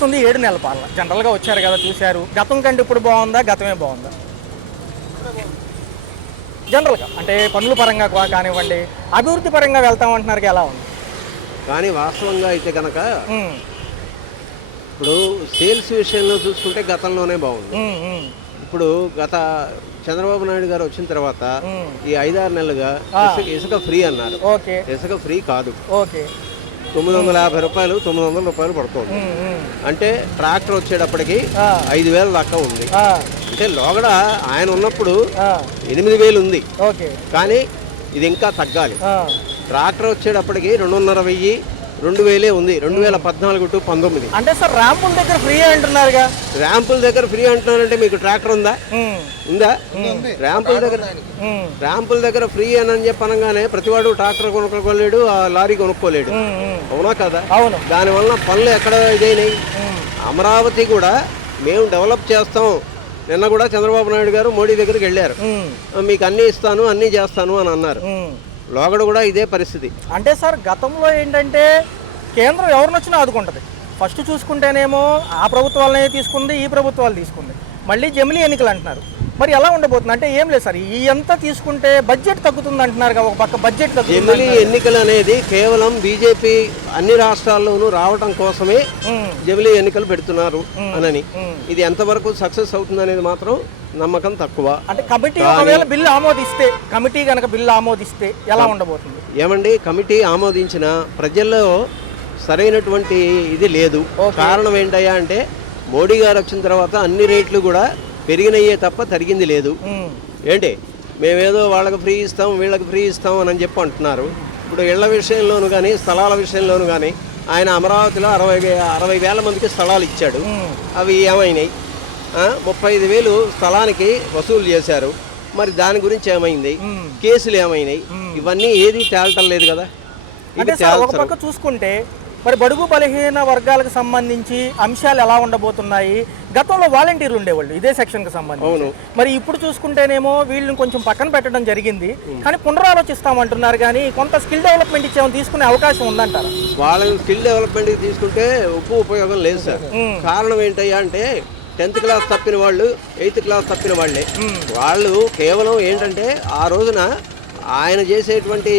నడుస్తుంది 7 నెలల పాలన. జనరల్గా వచ్చారు కదా, చూశారు. గతం కంటే ఇప్పుడు బాగుందా, గతమే బాగుందా? జనరల్గా అంటే పనుల పరంగా కానివ్వండి, అభివృద్ధి పరంగా వెళ్తామంటున్నారు, ఎలా ఉంది? కానీ వాస్తవంగా అయితే కనుక ఇప్పుడు సేల్స్ విషయంలో చూసుకుంటే గతంలోనే బాగుంది. ఇప్పుడు గత చంద్రబాబు నాయుడు గారు వచ్చిన తర్వాత ఈ 5-6 నెలలుగా ఇసుక ఫ్రీ అన్నారు. ఇసుక ఫ్రీ కాదు, 950 రూపాయలు 900 రూపాయలు పడుతుంది. అంటే ట్రాక్టర్ వచ్చేటప్పటికి 5,000 దాకా ఉంది. అంటే లోగడ ఆయన ఉన్నప్పుడు 8,000 ఉంది, కానీ ఇది ఇంకా తగ్గాలి. ట్రాక్టర్ వచ్చేటప్పటికి 2,500 2,000 ఉంది. 2014 to 19. అంటే సార్ ర్యాంపుల దగ్గర ఫ్రీ అంటున్నారుగా. ర్యాంపుల దగ్గర ఫ్రీ అంటున్నారంటే మీకు ట్రాక్టర్ ఉందా? ర్యాంపుల దగ్గర ఫ్రీ అని చెప్పనగానే ప్రతివాడు ట్రాక్టర్ కొనుక్కోలేడు, ఆ లారీ కొనుక్కోలేడు. అవునా కదా? దానివల్ల పనులు ఎక్కడ ఇదైనాయి. అమరావతి కూడా మేము డెవలప్ చేస్తాం. నిన్న కూడా చంద్రబాబు నాయుడు గారు మోడీ దగ్గరికి వెళ్ళారు. మీకు అన్నీ ఇస్తాను, అన్నీ చేస్తాను అని అన్నారు. లోగడ కూడా ఇదే పరిస్థితి. అంటే సార్ గతంలో ఏంటంటే కేంద్రం ఎవరిని వచ్చినా ఆదుకుంటుంది. ఫస్ట్ చూసుకుంటేనేమో ఆ ప్రభుత్వాలనే తీసుకుంది, ఈ ప్రభుత్వాలు తీసుకుంది. మళ్ళీ జమిలీ ఎన్నికలు అంటున్నారు. మరి ఎలా ఉండబోతుంది? అంటే ఏం లేదు సార్, ఈ అంతా తీసుకుంటే బడ్జెట్ తగ్గుతుంది అంటున్నారు కదా, ఒక పక్క బడ్జెట్ తగ్గుతుంది. జమిలీ ఎన్నికలు అనేది కేవలం బీజేపీ అన్ని రాష్ట్రాల్లోనూ రావడం కోసమే జమిలీ ఎన్నికలు పెడుతున్నారు అనని. ఇది ఎంతవరకు సక్సెస్ అవుతుంది అనేది మాత్రం నమ్మకం తక్కువ. అంటే కమిటీ ఒకవేళ బిల్లు ఆమోదిస్తే, కమిటీ కనుక బిల్లు ఆమోదిస్తే ఎలా ఉండబోతుంది? ఏమండి, కమిటీ ఆమోదించిన ప్రజల్లో సరైనటువంటి ఇది లేదు. కారణం ఏంటయ్యా అంటే మోడీ గారు వచ్చిన తర్వాత అన్ని రేట్లు కూడా పెరిగినయ్యే తప్ప తరిగింది లేదు. ఏంటి మేమేదో వాళ్ళకి ఫ్రీ ఇస్తాం, వీళ్ళకి ఫ్రీ ఇస్తాం అని చెప్పి అంటున్నారు. ఇప్పుడు ఇళ్ల విషయంలోనూ కానీ, స్థలాల విషయంలోనూ కానీ ఆయన అమరావతిలో 60,000 మందికి స్థలాలు ఇచ్చాడు. అవి ఏమైనాయి? 35,000 స్థలానికి వసూలు చేశారు. మరి దాని గురించి ఏమైంది? కేసులు ఏమైనాయి? ఇవన్నీ ఏది తేలటం లేదు కదా. ఒక పక్క చూసుకుంటే మరి బడుగు బలహీన వర్గాలకు సంబంధించి అంశాలు ఎలా ఉండబోతున్నాయి? గతంలో వాలంటీర్లు ఉండేవాళ్ళు ఇదే సెక్షన్కి సంబంధించి. మరి ఇప్పుడు చూసుకుంటేనేమో వీళ్ళని కొంచెం పక్కన పెట్టడం జరిగింది, కానీ పునరాలోచిస్తామంటున్నారు. కానీ కొంత స్కిల్ డెవలప్మెంట్ ఇచ్చేమని తీసుకునే అవకాశం ఉందంటారు. వాళ్ళని స్కిల్ డెవలప్మెంట్ తీసుకుంటే ఉపయోగం లేదు సార్. కారణం ఏంటయ్యా అంటే 10th క్లాస్ తప్పిన వాళ్ళు, 8th క్లాస్ తప్పిన వాళ్ళే. వాళ్ళు కేవలం ఏంటంటే ఆ రోజున ఆయన చేసేటువంటి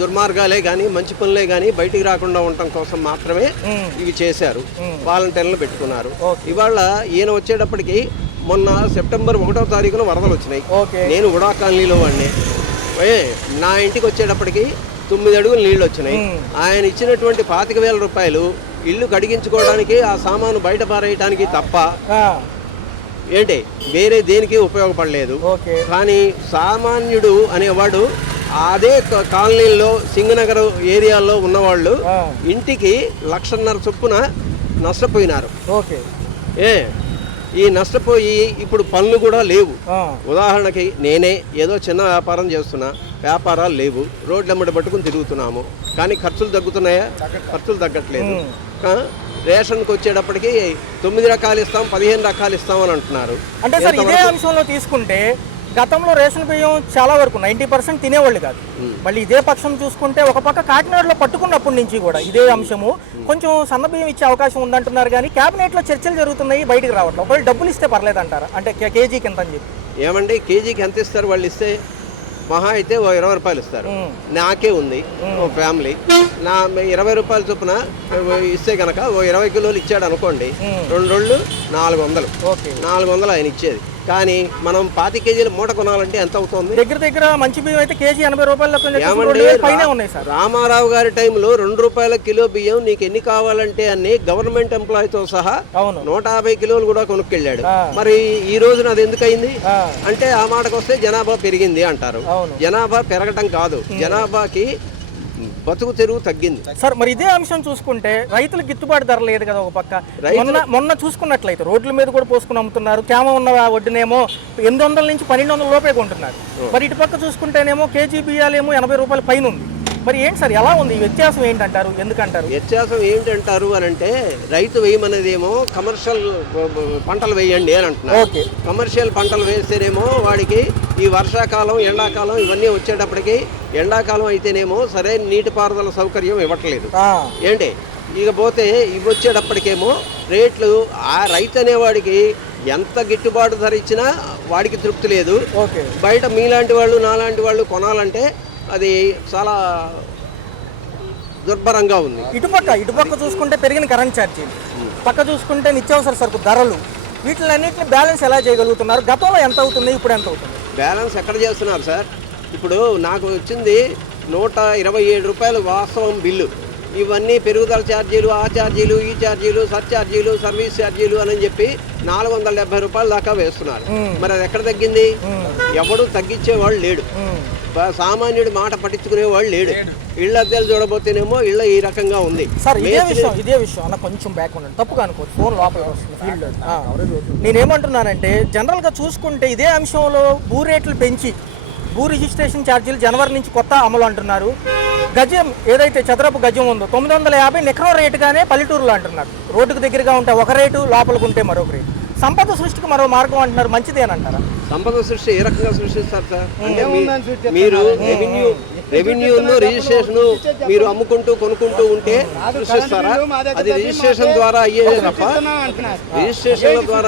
దుర్మార్గాలే కానీ, మంచి పనులే కానీ బయటికి రాకుండా ఉండటం కోసం మాత్రమే ఇవి చేశారు. వాలంటీర్లను పెట్టుకున్నారు. ఇవాళ ఈయన వచ్చేటప్పటికి మొన్న సెప్టెంబర్ 1వ తారీఖున వరదలు వచ్చినాయి. నేను ఉడా కాలనీలో వాడిని. నా ఇంటికి వచ్చేటప్పటికి 9 అడుగులు నీళ్ళు వచ్చినాయి. ఆయన ఇచ్చినటువంటి 25,000 రూపాయలు ఇల్లు కడిగించుకోవడానికి, ఆ సామాను బయట పారేయటానికి తప్ప ఏంటి వేరే దేనికి ఉపయోగపడలేదు. కానీ సామాన్యుడు అనేవాడు అదే కాలనీల్లో, సింగనగర్ ఏరియాల్లో ఉన్నవాళ్ళు ఇంటికి 1,50,000 చొప్పున నష్టపోయినారు. ఈ నష్టపోయి ఇప్పుడు పనులు కూడా లేవు. ఉదాహరణకి నేనే ఏదో చిన్న వ్యాపారం చేస్తున్నా, వ్యాపారాలు లేవు, రోడ్లమ్మడి పట్టుకుని తిరుగుతున్నాము. కానీ ఖర్చులు తగ్గుతున్నాయా? ఖర్చులు తగ్గట్లేదు. రేషన్కి వచ్చేటప్పటికి 9 రకాలు ఇస్తాం, 15 రకాలు ఇస్తామని అంటున్నారు. అంటే సార్ ఇదే అంశంలో తీసుకుంటే గతంలో రేషన్ బియ్యం చాలా వరకు 90% తినేవాళ్ళు కాదు. మళ్ళీ ఇదే పక్షం చూసుకుంటే ఒక పక్క కాకినాడలో పట్టుకున్నప్పటి నుంచి కూడా ఇదే అంశము కొంచెం సన్న బియ్యం ఇచ్చే అవకాశం ఉందంటున్నారు. కానీ క్యాబినెట్లో చర్చలు జరుగుతున్నాయి, బయటికి రావట్లేదు. ఒకవేళ డబ్బులు ఇస్తే పర్లేదంటారా? అంటే కేజీకి ఎంత అని చెప్పి. ఏమండి, కేజీకి ఎంత ఇస్తారు వాళ్ళు? ఇస్తే మహా అయితే 20 రూపాయలు ఇస్తారు. నాకే ఉంది ఓ ఫ్యామిలీ, నా 20 రూపాయల చొప్పున ఇస్తే కనుక 20 కిలోలు ఇచ్చాడు అనుకోండి, 2 రోజులు 400 ఆయన ఇచ్చేది. కానీ మనం 25 కేజీల మూట కొనాలంటే ఎంత అవుతుంది? దగ్గర మంచి బియ్యం అయితే కేజీ 80 రూపాయలు. రామారావు గారి టైంలో 2 రూపాయల కిలో బియ్యం నీకు ఎన్ని కావాలంటే అన్ని గవర్నమెంట్ ఎంప్లాయీతో సహా 150 కిలోలు కూడా కొనుక్కెళ్ళాడు. మరి ఈ రోజున అది ఎందుకయింది అంటే ఆ మాటకు వస్తే జనాభా పెరిగింది అంటారు. జనాభా పెరగటం కాదు, జనాభాకి బతుకు తెరువు తగ్గింది. సార్ మరి ఇదే అంశం చూసుకుంటే రైతులకు గిట్టుబాటు ధర లేదు కదా. ఒక పక్క మొన్న చూసుకున్నట్లయితే రోడ్ల మీద కూడా పోసుకుని అమ్ముతున్నారు. తేమ ఉన్న వడ్డీనేమో 800 నుంచి 1200 లోపే కొంటున్నారు. మరి ఇటు పక్క చూసుకుంటేనేమో కేజీ బియ్యాలేమో 80 రూపాయల పైన ఉంది. మరి ఏంటి సార్, ఎలా ఉంది? వ్యత్యాసం ఏంటంటారు? ఎందుకంటారు వ్యత్యాసం ఏంటంటారు అని అంటే, రైతు వేయమనేదేమో కమర్షియల్ పంటలు వేయండి అని అంటున్నారు. కమర్షియల్ పంటలు వేస్తేనేమో వాడికి ఈ వర్షాకాలం, ఎండాకాలం ఇవన్నీ వచ్చేటప్పటికి, ఎండాకాలం అయితేనేమో సరైన నీటిపారుదల సౌకర్యం ఇవ్వట్లేదు. ఏంటి ఇకపోతే ఇవి వచ్చేటప్పటికేమో రేట్లు ఆ రైతు అనేవాడికి ఎంత గిట్టుబాటు ధర ఇచ్చినా వాడికి తృప్తి లేదు. బయట మీలాంటి వాళ్ళు నాలాంటి వాళ్ళు కొనాలంటే అది చాలా దుర్భరంగా ఉంది. ఇటుపక్క చూసుకుంటే పెరిగిన కరెంట్ ఛార్జీలు, పక్క చూసుకుంటే నిత్యావసర సరుకు ధరలు, వీటిలన్నింటినీ బ్యాలెన్స్ ఎలా చేయగలుగుతున్నారు? గతంలో ఎంత అవుతుంది, ఇప్పుడు ఎంత అవుతుంది? బ్యాలెన్స్ ఎక్కడ చేస్తున్నారు సార్? ఇప్పుడు నాకు వచ్చింది 127 రూపాయలు వాస్తవం బిల్లు. ఇవన్నీ పెరుగుదల ఛార్జీలు, ఆ ఛార్జీలు, ఈ ఛార్జీలు, సర్ఛార్జీలు, సర్వీస్ ఛార్జీలు అని చెప్పి 470 రూపాయల దాకా వేస్తున్నారు. మరి అది ఎక్కడ తగ్గింది? ఎవడు తగ్గించేవాళ్ళు లేడు, సామాన్యుడి మాట పట్టించుకునేవాళ్ళు లేడు. ఇళ్ళ అద్దెలు చూడబోతేనేమో ఇళ్ళ ఈ రకంగా ఉంది. ఇదే విషయం అన్న కొంచెం బ్యాక్ ఉండండి, తప్పుగా అనుకోవచ్చు, ఫోన్ లోపలికి వస్తుంది ఫీల్డ్. నేనేమంటున్నానంటే జనరల్గా చూసుకుంటే ఇదే అంశంలో భూ రేట్లు పెంచి భూ రిజిస్ట్రేషన్ ఛార్జీలు జనవరి నుంచి కొత్త అమలు అంటున్నారు. గజం ఏదైతే చదరపు గజం ఉందో 950 నికరం రేటుగానే పల్లెటూరులో అంటున్నారు. రోడ్డుకు దగ్గరగా ఉంటే ఒక రేటు, లోపలికి ఉంటే మరొక రేటు. సంపద సృష్టికి మరో మార్గం అంటున్నారు, మంచిదేనంటారా? సంపద సృష్టి ఏ రకంగా సృష్టిస్తారు సార్? అంటే మీరు రెవెన్యూను రిజిస్ట్రేషన్ మీరు అమ్ముకుంటూ కొనుక్కుంటూ ఉంటే సృష్టిస్తారా? అది రిజిస్ట్రేషన్ ద్వారా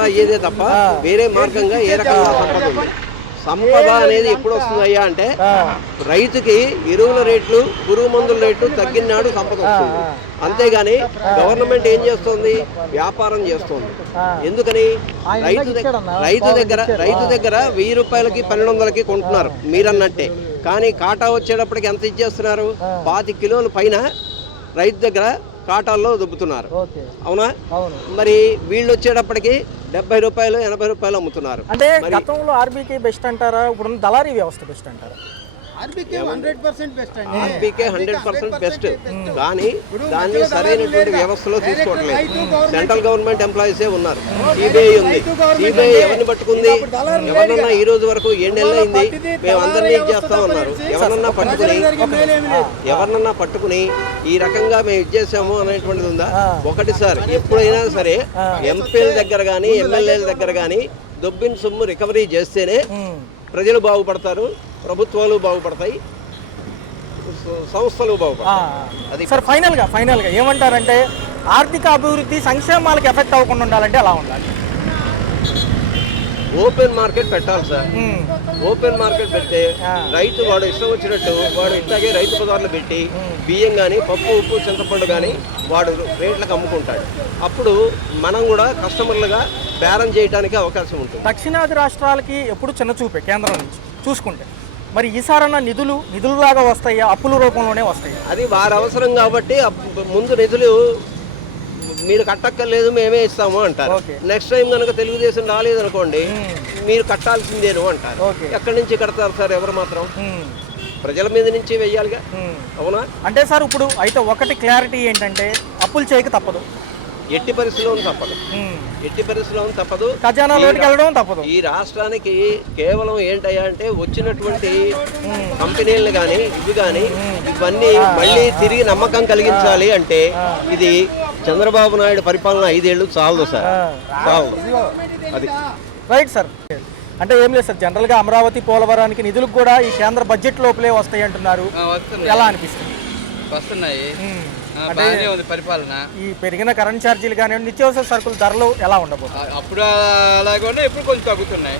అయ్యేదే తప్ప వేరే మార్గంగా ఏ రకంగా సంపద ఉంది? సంపద అనేది ఎప్పుడు వస్తుందయ్యా అంటే రైతుకి ఎరువుల రేట్లు, పురుగు మందుల రేట్లు తగ్గినాడు సంపద వస్తుంది. అంతేగాని గవర్నమెంట్ ఏం చేస్తుంది? వ్యాపారం చేస్తుంది. ఎందుకని? రైతు దగ్గర 1000 రూపాయలకి 1200కి కొంటున్నారు మీరన్నట్టే. కానీ కాటా వచ్చేటప్పటికి ఎంత ఇచ్చేస్తున్నారు? 25 కిలోల పైన రైతు దగ్గర కాటాల్లో దుబ్బుతున్నారు. అవునా? మరి వీళ్ళు వచ్చేటప్పటికి 70 రూపాయలు 80 రూపాయలు అమ్ముతున్నారు. అంటే గతంలో ఆర్బీకే బెస్ట్ అంటారా, ఇప్పుడు దళారీ వ్యవస్థ బెస్ట్ అంటారా? RBK 100% best. కానీ దాన్ని సరైనటువంటి వ్యవస్థలో తీసుకోవట్లేదు. సెంట్రల్ గవర్నమెంట్ ఎంప్లాయీసే ఉన్నారు. సిబిఐ ఉంది. సిబిఐ ఎవరిని పట్టుకుంది? ఎవరన్నా ఈ రోజు వరకు 7 నెలలు అయింది మేము అందరినీ ఇచ్చేస్తామన్నారు. ఎవరినన్నా పట్టుకుని ఈ రకంగా మేము ఇచ్చేసాము అనేటువంటిది ఉందా? ఒకటి సార్, ఎప్పుడైనా సరే ఎంపీల దగ్గర కానీ ఎమ్మెల్యేల దగ్గర కానీ దొబ్బిన సొమ్ము రికవరీ చేస్తేనే ప్రజలు బాగుపడతారు, ప్రభుత్వాలు బాగుపడతాయి, సంస్థలు బాగుపడతాయి. అది సార్ ఫైనల్ గా ఏమంటారంటే ఆర్థిక అభివృద్ధి సంక్షేమాలకు ఎఫెక్ట్ అవ్వకుండా ఉండాలంటే ఎలా ఉండాలి? ఓపెన్ మార్కెట్ పెట్టాలి సార్. ఓపెన్ మార్కెట్ పెడితే రైతు వాడు ఇష్టం వచ్చినట్టు వాడు ఇట్లాగే రైతు బజార్లు పెట్టి బియ్యం కానీ పప్పు, ఉప్పు, చింతపండు కానీ వాడు రేట్లకు అమ్ముకుంటాడు. అప్పుడు మనం కూడా కస్టమర్లుగా బేరం చేయడానికి అవకాశం ఉంటుంది. దక్షిణాది రాష్ట్రాలకి ఎప్పుడు చిన్న చూపే కేంద్రం నుంచి చూసుకుంటే, మరి ఈసారన్నా నిధులులాగా వస్తాయా, అప్పుల రూపంలోనే వస్తాయా? అది వారి అవసరం కాబట్టి ముందు నిధులు మీరు కట్టక్కర్లేదు మేమే ఇస్తాము అంటారు. నెక్స్ట్ టైం కనుక తెలుగుదేశం రాలేదు అనుకోండి మీరు కట్టాల్సిందేను అంటారు. ఎక్కడి నుంచి కడతారు సార్? ఎవరు మాత్రం ప్రజల మీద నుంచి వెయ్యాలిగా. అవునా? అంటే సార్ ఇప్పుడు అయితే ఒకటి క్లారిటీ ఏంటంటే అప్పులు చేయక తప్పదు, ఎట్టి పరిస్థితుల్లోనూ తప్పదు, ఖజానాలోకి వెళ్ళడం తప్పదు. ఈ రాష్ట్రానికి కేవలం ఏంటయ్యా అంటే వచ్చినటువంటి కంపెనీలు కానీ ఇవన్నీ మళ్ళీ తిరిగి నమ్మకం కలిగించాలి అంటే ఇది చంద్రబాబు నాయుడు పరిపాలన 5 ఏళ్ళు చాలదు సార్, చాలదు. అది రైట్ సార్. అంటే ఏం లేదు సార్, జనరల్గా అమరావతి పోలవరానికి నిధులకు కూడా ఈ కేంద్ర బడ్జెట్ లోపలే వస్తాయి అంటున్నారు. ఎలా అనిపిస్తుంది? వస్తున్నాయి. పరిపాలన ఈ పెరిగిన కరెంట్ ఛార్జీలు కానీ నిత్యావసర సరుకుల ధరలు ఎలా ఉండబోతుంది? అప్పుడు అలాగే ఇప్పుడు కొంచెం తగ్గుతున్నాయి.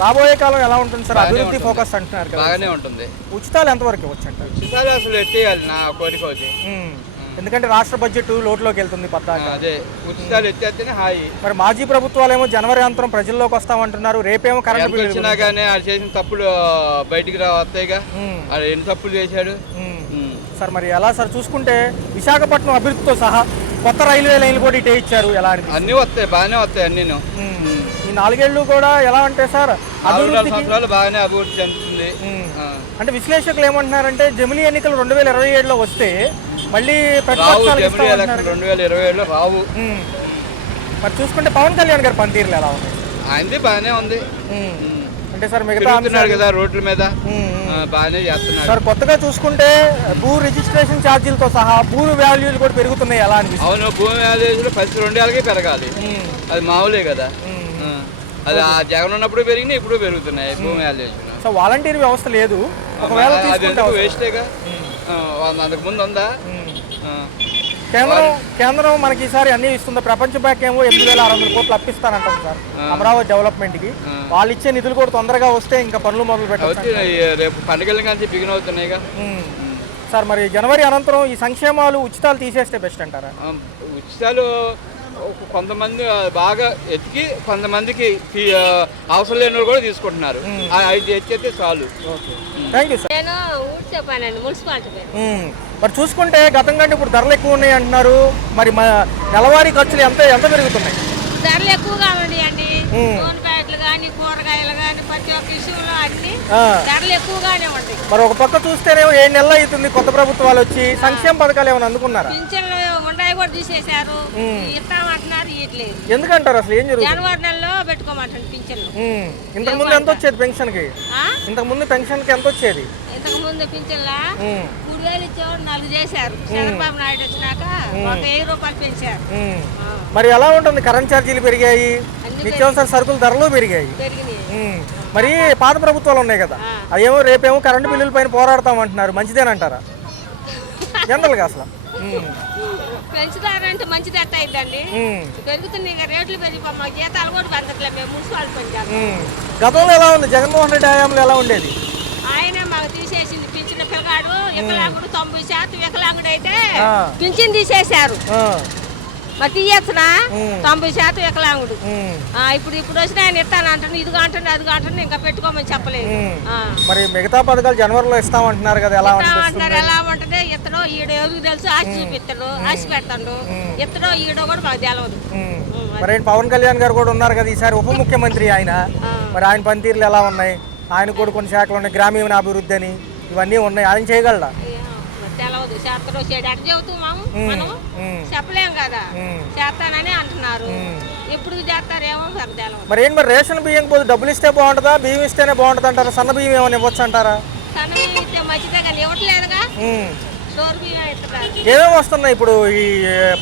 రాబోయే కాలం ఎలా ఉంటుంది సార్? అభివృద్ధి ఫోకస్ అంటున్నారు కదా, బాగానే ఉంటుంది. ఉచితాలు ఎంతవరకు ఇవ్వచ్చు అంటారు? ఉచితాలు అసలు ఎత్తేయాలి నా కోరిక. ఎందుకంటే రాష్ట్ర బడ్జెట్ లోటులోకి వెళ్తుంది పద్దాక. ఉచితాలు ఎత్తేస్తేనే హాయి. మరి మాజీ ప్రభుత్వాలేమో జనవరి అంతరం ప్రజల్లోకి వస్తామంటున్నారు, రేపేమో కరెంట్ బిల్లు వచ్చినా కానీ అది చేసిన తప్పులు బయటికి వస్తాయిగా. అది ఎన్ని తప్పులు చేశాడు సార్. మరి ఎలా సార్ చూసుకుంటే విశాఖపట్నం అభివృద్ధితో సహా కొత్త రైల్వే లైన్లు కూడా ఇటే ఇచ్చారు, ఎలా అని? అన్ని వస్తాయి, బాగానే వస్తాయి అన్ని. ఈ 4 ఏళ్ళు కూడా ఎలా అంటే సార్ సంవత్సరాలు బాగానే అభివృద్ధి చెందుతుంది. అంటే విశ్లేషకులు ఏమంటున్నారంటే జమిలీ ఎన్నికలు 2027లో వస్తే మళ్ళీ 2027లో రావు. మరి చూసుకుంటే పవన్ కళ్యాణ్ గారి పనితీరులు ఎలా ఉంది? ఆయనది బాగానే ఉంది. అంటే సార్ మిగతా కదా రోడ్ల మీద బాగానే చేస్తున్నారు సార్. కొత్తగా చూసుకుంటే భూ రిజిస్ట్రేషన్ ఛార్జీలతో సహా భూమి వాల్యూలు కూడా పెరుగుతున్నాయి, ఎలా అనిపిస్తుంది? అవును, భూమి వాల్యూలు 2 ఏళ్ళకి పెరగాలి, అది మామూలే కదా. అది ఆ జగన్ ఉన్నప్పుడు పెరిగినాయి, ఇప్పుడు పెరుగుతున్నాయి భూమి వాల్యూలు. సో వాలంటీర్ వ్యవస్థ లేదు, ఒకవేళ వేస్టేగా. అంతకు ముందు ఉందా? కేంద్రం మనకి ఈసారి అన్ని ఇస్తుంది. ప్రపంచ బ్యాంక్ ఏమో 8,600 కోట్లు అప్పిస్తానంటాం సార్ అమరావతి డెవలప్మెంట్ కి. వాళ్ళు ఇచ్చే నిధులు కూడా తొందరగా వస్తే ఇంకా పనులు మొదలు పెట్టవచ్చు. రేపు పండుగల కానీ బిగిన్ అవుతున్నాయిగా సార్. మరి జనవరి అనంతరం ఈ సంక్షేమాలు ఉచితాలు తీసేస్తే బెస్ట్ అంటారా? ఉచితాలు కొంతమంది బాగా ఎతికి కొంతమందికి అవసరం లేని కూడా తీసుకుంటున్నారు. అది ఎత్తితే చాలు. Thank you sir. నేను ఊడ్చేపానండి మున్సిపాలిటీ. మరి చూసుకుంటే గతం కంటే ఇప్పుడు ధరలు ఎక్కువ ఉన్నాయి అంటున్నారు. మరి నెలవారీ ఖర్చులు ఎంత పెరుగుతున్నాయి? ధరలు ఎక్కువగా ఉన్నాయండి. నూనె ప్యాకెట్లు కానీ కూరగాయలు కానీ ప్రతి ఒక్క విషయంలో అన్ని ధరలు ఎక్కువగానే ఉంటాయి. మరి ఒక పక్క చూస్తేనేమో 7 నెలలు అవుతుంది కొత్త ప్రభుత్వాలు వచ్చి. సంక్షేమ పథకాలు ఏమైనా అందుకున్నారా? పింఛన్లు ఉండాయి కూడా తీసేశారు. ఇస్తామంటున్నారు, ఇట్లేదు. ఎందుకంటారు అసలు ఏం జరుగుతుంది? జనవరి నెలలో పెట్టుకోమంటారు పింఛన్లు. ఇంతకుముందు ఎంత వచ్చేది పెన్షన్ కి? ఇంతకుముందు పెన్షన్ కి ఎంత వచ్చేది? ఇంతకు ముందు పింఛన్లా 3,000 ఇచ్చేవారు, 4 చేశారు. చంద్రబాబు నాయుడు వచ్చినాక 1000 రూపాయలు పెంచారు. మరి ఎలా ఉంటుంది? కరెంట్ ఛార్జీలు పెరిగాయి, నిత్యావసర సరుకుల ధరలు పెరిగాయి. మరి పాత ప్రభుత్వాలు ఉన్నాయి కదా, అవేమో రేపేమో కరెంటు బిల్లుల పైన పోరాడతామంటున్నారు. మంచిదేనంటారా జనరల్గా అసలు? పెంచుతారంటే మంచిది ఎట్ట అయిద్దండి. పెరుగుతున్నాయి రేట్లు పెరిగిపో, మా జీతాలు కూడా పెంచట్లేదు. మేము మున్సిపాలిటీ పనిచేస్తాం. గతంలో ఎలా ఉంది? జగన్మోహన్ రెడ్డి హయాంలో ఎలా ఉండేది? ఆయన మాకు తీసేసింది పింఛన్. పిల్లగాడు వికలాంగుడు 90% వికలాంగుడు అయితే పింఛన్ తీసేశారు. మరి తీయచ్చునా? 90% వికలాంగుడు. ఇప్పుడు వచ్చిన ఆయన ఇస్తాను అంటాను, ఇదిగా అంటాను, అదిగా అంటాను, ఇంకా పెట్టుకోమని చెప్పలేదు. మరి మిగతా పథకాలు జనవరిలో ఇస్తామంటున్నారు కదా, ఎలా అంటున్నారు? ఎలా ఉంటుంది? ఇతడో ఈడో ఎవరికి తెలుసు? ఆశ చూపిస్తాడు, ఆశ పెడతాడు. ఇతడో ఈడో కూడా మాకు తెలవదు. మరి పవన్ కళ్యాణ్ గారు కూడా ఉన్నారు కదా ఈసారి ఉప ముఖ్యమంత్రి ఆయన. మరి ఆయన పనితీరులు ఎలా ఉన్నాయి? ఆయన కూడా కొన్ని శాఖలు ఉన్నాయి, గ్రామీణ అభివృద్ధి అని ఇవన్నీ ఉన్నాయి. ఆయన చేయగలరా? తెలవదు. చేస్తారో చేయడానికి చెబుతున్నాము, మనం చెప్పలేం కదా. చేస్తానని అంటున్నారు. ఎప్పుడు చేస్తారేమో తెలవదు. మరి ఏంటి మరి రేషన్ బియ్యం పోదు డబ్బులు ఇస్తే బాగుంటుందా, బియ్యం ఇస్తేనే బాగుంటుంది అంటారా? సన్న బియ్యం ఏమైనా ఇవ్వచ్చు అంటారా? సన్న బియ్యం ఇస్తే మంచిదే కానీ ఇవ్వట్లేదుగా. డోర్ బియ్యం ఇస్తున్నారు. ఏమేమి వస్తున్నాయి ఇప్పుడు? ఈ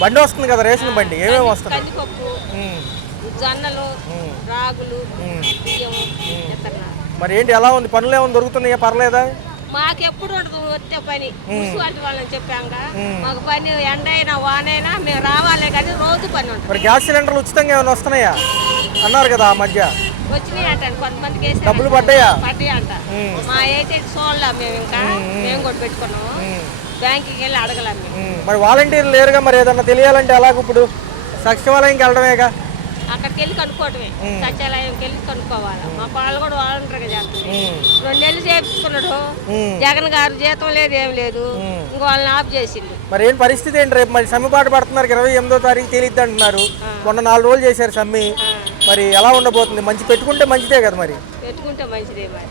బండి వస్తుంది కదా, రేషన్ బండి, ఏమేమి వస్తున్నాయి? కందిపప్పు, జొన్నలు, రాగులు, బియ్యం ఇస్తున్నారు. మరి ఏంటి ఎలా ఉంది? పనులు ఏమైనా దొరుకుతున్నాయా? పర్లేదా? మాకెప్పుడు ఉండదు వచ్చే పని. మున్సిపాలిటీ వాళ్ళని చెప్పాక మాకు పని ఎండైనా వానైనా మేము రావాలే కానీ రోజు పని ఉంటుంది. మరి గ్యాస్ సిలిండర్లు ఉచితంగా ఏమైనా వస్తున్నాయా అన్నారు కదా ఆ మధ్య? వచ్చినాయి అంట, కొంతమందికి డబ్బులు పడ్డాయా? పడ్డాయి అంట. మా అయితే చూడలే మేము, ఇంకా మేము కూడా పెట్టుకున్నాము. బ్యాంకుకి వెళ్ళి అడగలేము మేము. మరి వాలంటీర్లు లేరుగా, మరి ఏదన్నా తెలియాలంటే ఎలాగ? ఇప్పుడు సచివాలయంకి వెళ్ళడమేగా, అక్కడికి వెళ్ళి కనుక్కోవటమే. సచివాలయంకి వెళ్ళి కనుక్కోవాలి. మా పాలు కూడా వాలంటీర్గా చేస్తుంది. 2 నెలలు చేపించుకున్నాడు జగన్ గారు, జీతం లేదు, ఏం లేదు. ఇంకో వాళ్ళని ఆఫ్ చేసిండు. మరి ఏం పరిస్థితి ఏంటి? రేపు మరి సమ్మె పాటు పడుతున్నారు, 28వ తారీఖు తేలిద్ది అంటున్నారు. మొన్న 4 రోజులు చేశారు సమ్మె. మరి ఎలా ఉండబోతుంది? మంచి పెట్టుకుంటే మంచిదే కదా. మరి పెట్టుకుంటే మంచిదే. మరి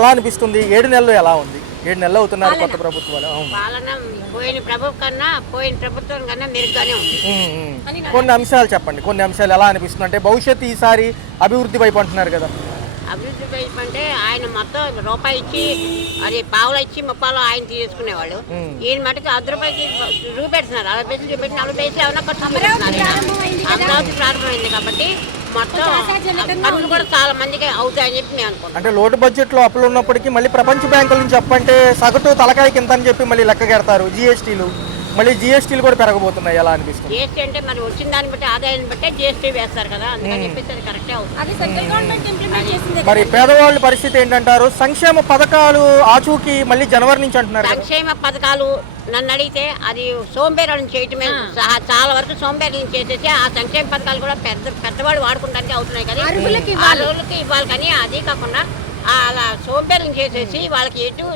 ఎలా అనిపిస్తుంది? 7 నెలలు ఎలా ఉంది? 7 నెలలు అవుతున్నారు కొత్త ప్రభుత్వాలు. పాలన పోయిన ప్రభుత్వం కన్నా మెరుగ్గానే ఉంది. కొన్ని అంశాలు చెప్పండి, కొన్ని అంశాలు ఎలా అనిపిస్తుంది? అంటే భవిష్యత్తు ఈసారి అభివృద్ధి వైపు అంటున్నారు కదా. అభివృద్ధి వైపు అంటే ఆయన మొత్తం రూపాయి ఇచ్చి, అది పావులు ఇచ్చి 30 ఆయన తీసుకునేవాళ్ళు. ఈయన మటుకు 10 రూపాయలకి చూపెడుతున్నారు. 60 పైసలు చూపెట్టిన 40 పైసలు ఏమన్నా ఖర్చు అమరావతి ప్రారంభమైంది కాబట్టి మొత్తం పనులు కూడా చాలా మందికి అవుతాయని చెప్పి మేము అనుకుంటాం. అంటే లోటు బడ్జెట్ లో అప్పులు ఉన్నప్పటికీ మళ్ళీ ప్రపంచ బ్యాంకుల నుంచి చెప్పంటే సగటు తలకాయ కింద అని చెప్పి మళ్ళీ లెక్క కడతారు. జిఎస్టీలు కూడా పెరగబోతున్నాయి. ఎలా అనిపిస్తుంది? జిఎస్టీ అంటే మరి వచ్చిన దాన్ని బట్టి, ఆదాయాన్ని బట్టే జిఎస్టీ వేస్తారు కదా, అందుకని చెప్పేసి అది కరెక్టే అవుతుంది. మరి పేదవాళ్ళ పరిస్థితి ఏంటంటారు? సంక్షేమ పథకాలు ఆచూకీ మళ్ళీ జనవరి నుంచి అంటున్నారు. సంక్షేమ పథకాలు నన్ను అడిగితే అది సోంబేరులను చేయటమే. చాలా వరకు సోంబేరులను చేసేసి ఆ సంక్షేమ పథకాలు కూడా పెద్దవాళ్ళు వాడుకుంటానికి అవుతున్నాయి కదా, ఆ రోజులకి ఇవ్వాలి. కానీ అది కాకుండా అలా సోంబేరులను చేసేసి వాళ్ళకి ఎటు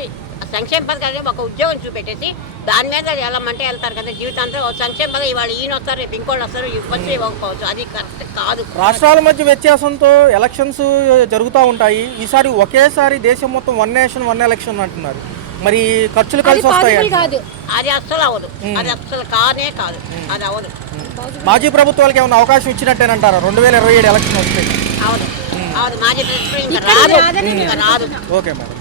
సంక్షేమ పథకాలు ఒక ఉద్యోగం చూపెట్టేసి దాని మీద వెళ్ళమంటే వెళ్తారు కదా జీవితాంతం. సంక్షేమ పథకం ఇవాళ ఈయన వస్తారు, రేపు ఇంకోళ్ళు వస్తారు, ఇవ్వచ్చు ఇవ్వకపోవచ్చు. అది కరెక్ట్ కాదు. రాష్ట్రాల మధ్య వ్యత్యాసంతో ఎలక్షన్స్ జరుగుతూ ఉంటాయి. ఈసారి ఒకేసారి దేశం మొత్తం 1 నేషన్ 1 ఎలక్షన్ అంటున్నారు. మరి ఖర్చులు కలిసి వస్తాయి? అది అస్సలు అవ్వదు. అది అస్సలు కానే కాదు. అది అవ్వదు. మాజీ ప్రభుత్వాలకు ఏమైనా అవకాశం ఇచ్చినట్టేనంటారా 2027 ఎలక్షన్ వస్తే? అవును, మాజీ ప్రభుత్వం ఇంకా రాదు. Okay madam.